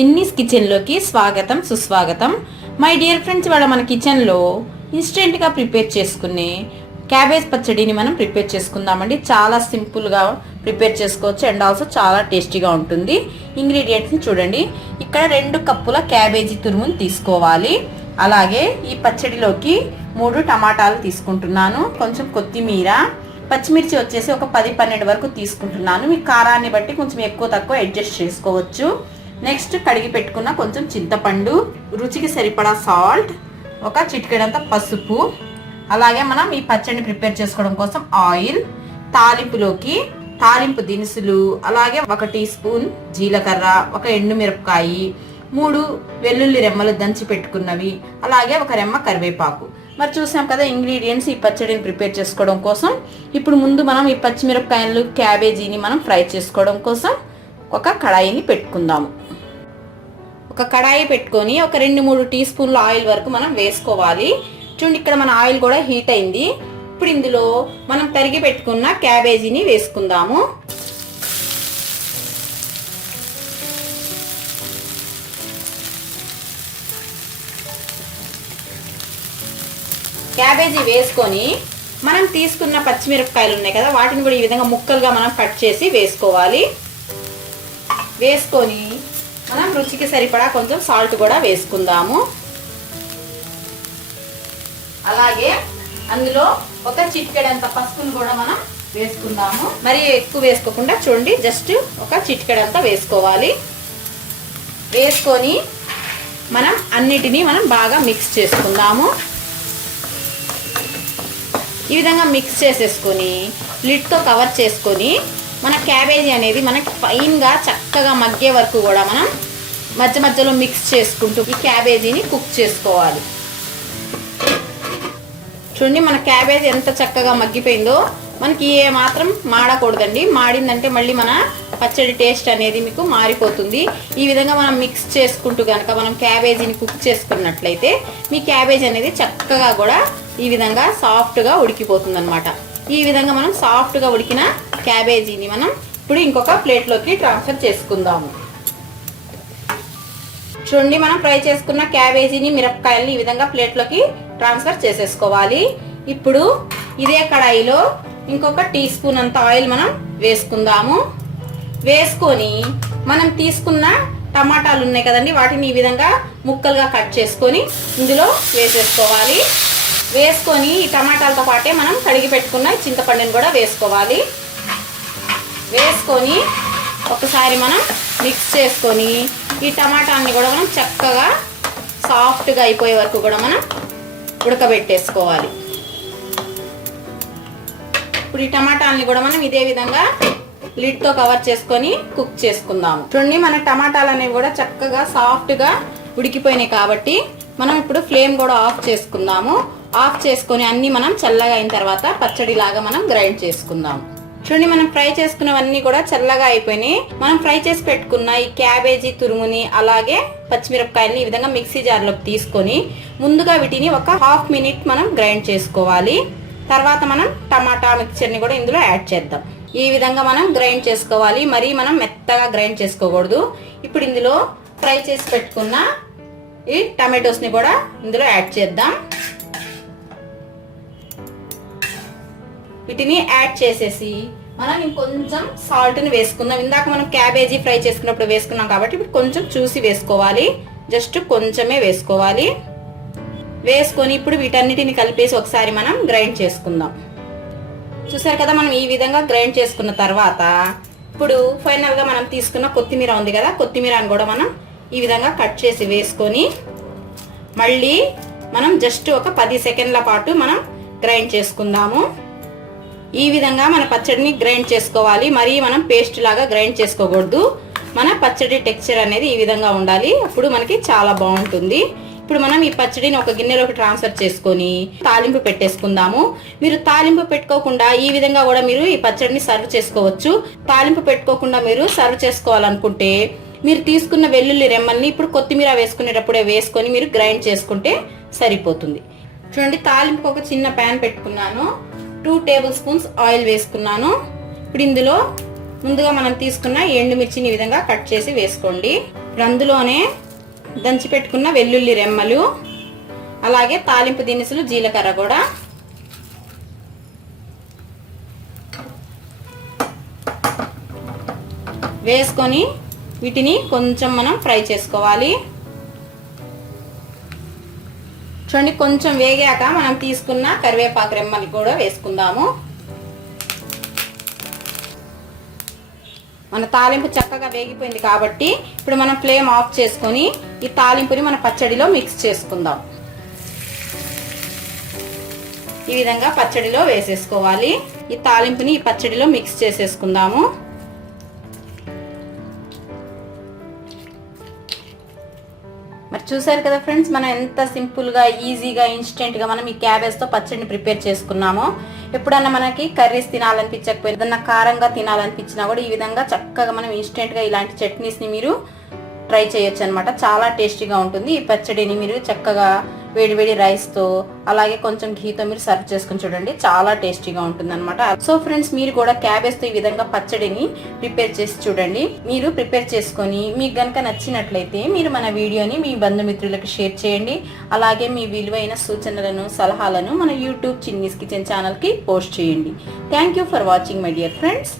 చిన్నీస్ కిచెన్లోకి స్వాగతం సుస్వాగతం. మై డియర్ ఫ్రెండ్స్ ఇవాళ మన కిచెన్లో ఇన్స్టెంట్గా ప్రిపేర్ చేసుకునే క్యాబేజ్ పచ్చడిని మనం ప్రిపేర్ చేసుకుందామండి. చాలా సింపుల్గా ప్రిపేర్ చేసుకోవచ్చు అండ్ ఆల్సో చాలా టేస్టీగా ఉంటుంది. ఇంగ్రీడియంట్స్ని చూడండి. ఇక్కడ రెండు కప్పుల క్యాబేజీ తురుముని తీసుకోవాలి. అలాగే ఈ పచ్చడిలోకి మూడు టమాటాలు తీసుకుంటున్నాను. కొంచెం కొత్తిమీర పచ్చిమిర్చి వచ్చేసి ఒక పది పన్నెండు వరకు తీసుకుంటున్నాను. మీ కారాన్ని బట్టి కొంచెం ఎక్కువ తక్కువ అడ్జస్ట్ చేసుకోవచ్చు. నెక్స్ట్ కడిగి పెట్టుకున్న కొంచెం చింతపండు రుచికి సరిపడా సాల్ట్ ఒక చిటికెడంత పసుపు. అలాగే మనం ఈ పచ్చడిని ప్రిపేర్ చేసుకోవడం కోసం ఆయిల్ తాలింపులోకి తాలింపు దినుసులు అలాగే ఒక టీ స్పూన్ జీలకర్ర ఒక ఎండుమిరపకాయ మూడు వెల్లుల్లి రెమ్మలు దంచి పెట్టుకున్నవి అలాగే ఒక రెమ్మ కరివేపాకు. మరి చూసాం కదా ఇంగ్రీడియంట్స్ ఈ పచ్చడిని ప్రిపేర్ చేసుకోవడం కోసం. ఇప్పుడు ముందు మనం ఈ పచ్చిమిరపకాయలు క్యాబేజీని మనం ఫ్రై చేసుకోవడం కోసం ఒక కడాయిని పెట్టుకుందాము. ఒక కడాయి పెట్టుకొని ఒక రెండు మూడు టీ స్పూన్ల ఆయిల్ వరకు మనం వేసుకోవాలి. చూడండి ఇక్కడ మన ఆయిల్ కూడా హీట్ అయింది. ఇప్పుడు ఇందులో మనం తరిగి పెట్టుకున్న క్యాబేజీని వేసుకుందాము. క్యాబేజీ వేసుకొని మనం తీసుకున్న పచ్చిమిరపకాయలు ఉన్నాయి కదా వాటిని కూడా ఈ విధంగా ముక్కలుగా మనం కట్ చేసి వేసుకోవాలి. వేసుకొని రుచికి సరిపడా కొంచెం సాల్ట్ కూడా వేసుకుందాము. అలాగే అందులో ఒక చిటికెడంత పసుపును కూడా మనం వేసుకుందాము. మరి ఎక్కువ వేసుకోకుండా చూడండి జస్ట్ ఒక చిటికెడంత వేసుకోవాలి. వేసుకొని మనం అన్నిటినీ మనం బాగా మిక్స్ చేసుకుందాము. ఈ విధంగా మిక్స్ చేసేసుకొని లిడ్తో కవర్ చేసుకొని మన క్యాబేజీ అనేది మనకి ఫైన్గా చక్కగా మగ్గే వరకు కూడా మనం మధ్య మధ్యలో మిక్స్ చేసుకుంటూ ఈ క్యాబేజీని కుక్ చేసుకోవాలి. చూడండి మన క్యాబేజ్ ఎంత చక్కగా మగ్గిపోయిందో. మనకి ఏ మాత్రం మాడకూడదండి. మాడిందంటే మళ్ళీ మన పచ్చడి టేస్ట్ అనేది మీకు మారిపోతుంది. ఈ విధంగా మనం మిక్స్ చేసుకుంటూ కనుక మనం క్యాబేజీని కుక్ చేసుకున్నట్లయితే మీ క్యాబేజ్ అనేది చక్కగా కూడా ఈ విధంగా సాఫ్ట్గా ఉడికిపోతుంది అనమాట ఈ విధంగా మనం సాఫ్ట్గా ఉడికిన క్యాబేజీని మనం ఇప్పుడు ఇంకొక ప్లేట్లోకి ట్రాన్స్ఫర్ చేసుకుందాము. చూడండి మనం ఫ్రై చేసుకున్న క్యాబేజీని మిరపకాయలని ఈ విధంగా ప్లేట్లోకి ట్రాన్స్ఫర్ చేసేసుకోవాలి. ఇప్పుడు ఇదే కడాయిలో ఇంకొక టీ స్పూన్ అంత ఆయిల్ మనం వేసుకుందాము. వేసుకొని మనం తీసుకున్న టమాటాలు ఉన్నాయి కదండి వాటిని ఈ విధంగా ముక్కలుగా కట్ చేసుకొని ఇందులో వేసేసుకోవాలి. వేసుకొని ఈ టమాటాలతో పాటే మనం కడిగి పెట్టుకున్న చింతపండుని కూడా వేసుకోవాలి. వేసుకొని ఒకసారి మనం మిక్స్ చేసుకొని ఈ టమాటాలని కూడా మనం చక్కగా సాఫ్ట్గా అయిపోయే వరకు కూడా మనం ఉడకబెట్టేసుకోవాలి. ఇప్పుడు ఈ టమాటాలని కూడా మనం ఇదే విధంగా లిడ్తో కవర్ చేసుకొని కుక్ చేసుకుందాము. చూడండి మన టమాటాలు అనేవి కూడా చక్కగా సాఫ్ట్గా ఉడికిపోయినాయి కాబట్టి మనం ఇప్పుడు ఫ్లేమ్ కూడా ఆఫ్ చేసుకుందాము. ఆఫ్ చేసుకొని అన్నీ మనం చల్లగా అయిన తర్వాత పచ్చడి లాగా మనం గ్రైండ్ చేసుకుందాం చూడండి మనం ఫ్రై చేసుకున్నవన్నీ కూడా చల్లగా అయిపోయినాయి. మనం ఫ్రై చేసి పెట్టుకున్న ఈ క్యాబేజీ తురుముని అలాగే పచ్చిమిరపకాయలని ఈ విధంగా మిక్సీ జార్లోకి తీసుకొని ముందుగా వీటిని ఒక హాఫ్ మినిట్ మనం గ్రైండ్ చేసుకోవాలి. తర్వాత మనం టమాటా మిక్చర్ని కూడా ఇందులో యాడ్ చేద్దాం. ఈ విధంగా మనం గ్రైండ్ చేసుకోవాలి. మరీ మనం మెత్తగా గ్రైండ్ చేసుకోకూడదు. ఇప్పుడు ఇందులో ఫ్రై చేసి పెట్టుకున్న ఈ టమాటోస్ని కూడా ఇందులో యాడ్ చేద్దాం. వీటిని యాడ్ చేసేసి మనం ఇంకొంచెం సాల్ట్ని వేసుకుందాం. ఇందాక మనం క్యాబేజీ ఫ్రై చేసుకున్నప్పుడు వేసుకున్నాం కాబట్టి ఇప్పుడు కొంచెం చూసి వేసుకోవాలి. జస్ట్ కొంచెమే వేసుకోవాలి. వేసుకొని ఇప్పుడు వీటన్నిటిని కలిపేసి ఒకసారి మనం గ్రైండ్ చేసుకుందాం. చూసారు కదా మనం ఈ విధంగా గ్రైండ్ చేసుకున్న తర్వాత ఇప్పుడు ఫైనల్గా మనం తీసుకున్న కొత్తిమీర ఉంది కదా కొత్తిమీరని కూడా మనం ఈ విధంగా కట్ చేసి వేసుకొని మళ్ళీ మనం జస్ట్ ఒక పది సెకండ్ల పాటు మనం గ్రైండ్ చేసుకుందాము. ఈ విధంగా మన పచ్చడిని గ్రైండ్ చేసుకోవాలి. మరీ మనం పేస్ట్ లాగా గ్రైండ్ చేసుకోకూడదు. మన పచ్చడి టెక్స్చర్ అనేది ఈ విధంగా ఉండాలి. అప్పుడు మనకి చాలా బాగుంటుంది. ఇప్పుడు మనం ఈ పచ్చడిని ఒక గిన్నెలోకి ట్రాన్స్ఫర్ చేసుకొని తాలింపు పెట్టేసుకుందాము. మీరు తాలింపు పెట్టుకోకుండా ఈ విధంగా కూడా మీరు ఈ పచ్చడిని సర్వ్ చేసుకోవచ్చు. తాలింపు పెట్టుకోకుండా మీరు సర్వ్ చేసుకోవాలనుకుంటే మీరు తీసుకున్న వెల్లుల్లి రెమ్మల్ని ఇప్పుడు కొత్తిమీర వేసుకునేటప్పుడే వేసుకొని మీరు గ్రైండ్ చేసుకుంటే సరిపోతుంది. చూడండి తాలింపుకు ఒక చిన్న ప్యాన్ పెట్టుకున్నాను. టూ టేబుల్ స్పూన్స్ ఆయిల్ వేసుకున్నాను. ఇప్పుడు ఇందులో ముందుగా మనం తీసుకున్న ఎండుమిర్చిని ఈ విధంగా కట్ చేసి వేసుకోండి. ఇప్పుడు అందులోనే దంచి పెట్టుకున్న వెల్లుల్లి రెమ్మలు అలాగే తాలింపు దినుసులు జీలకర్ర కూడా. వేసుకొని వీటిని కొంచెం మనం ఫ్రై చేసుకోవాలి. చూడండి కొంచెం వేగాక మనం తీసుకున్న కరివేపాకు రెమ్మలు కూడా వేసుకుందాము. మన తాలింపు చక్కగా వేగిపోయింది కాబట్టి ఇప్పుడు మనం ఫ్లేమ్ ఆఫ్ చేసుకొని ఈ తాలింపుని మన పచ్చడిలో మిక్స్ చేసుకుందాం. ఈ విధంగా పచ్చడిలో వేసేసుకోవాలి. ఈ తాలింపుని ఈ పచ్చడిలో మిక్స్ చేసేసుకుందాము. చూసారు కదా ఫ్రెండ్స్ మనం ఎంత సింపుల్గా ఈజీగా ఇన్స్టెంట్గా మనం ఈ క్యాబేజ్తో పచ్చడిని ప్రిపేర్ చేసుకున్నామో ఎప్పుడన్నా మనకి కర్రీస్ తినాలనిపించకపోయినా ఏదన్నా కారంగా తినాలనిపించినా కూడా ఈ విధంగా చక్కగా మనం ఇన్స్టెంట్గా ఇలాంటి చట్నీస్ని మీరు ట్రై చేయొచ్చు అనమాట చాలా టేస్టీగా ఉంటుంది. ఈ పచ్చడిని మీరు చక్కగా వేడి వేడి రైస్తో అలాగే కొంచెం ఘీతో మీరు సర్వ్ చేసుకుని చూడండి. చాలా టేస్టీగా ఉంటుంది అనమాట సో ఫ్రెండ్స్ మీరు కూడా క్యాబేజ్తో ఈ విధంగా పచ్చడిని ప్రిపేర్ చేసి చూడండి. మీరు ప్రిపేర్ చేసుకొని మీకు గనక నచ్చినట్లయితే మీరు మన వీడియోని మీ బంధుమిత్రులకు షేర్ చేయండి. అలాగే మీ విలువైన సూచనలను సలహాలను మన యూట్యూబ్ చిన్నీస్ కిచెన్ ఛానల్కి పోస్ట్ చేయండి. Thank you for watching my dear friends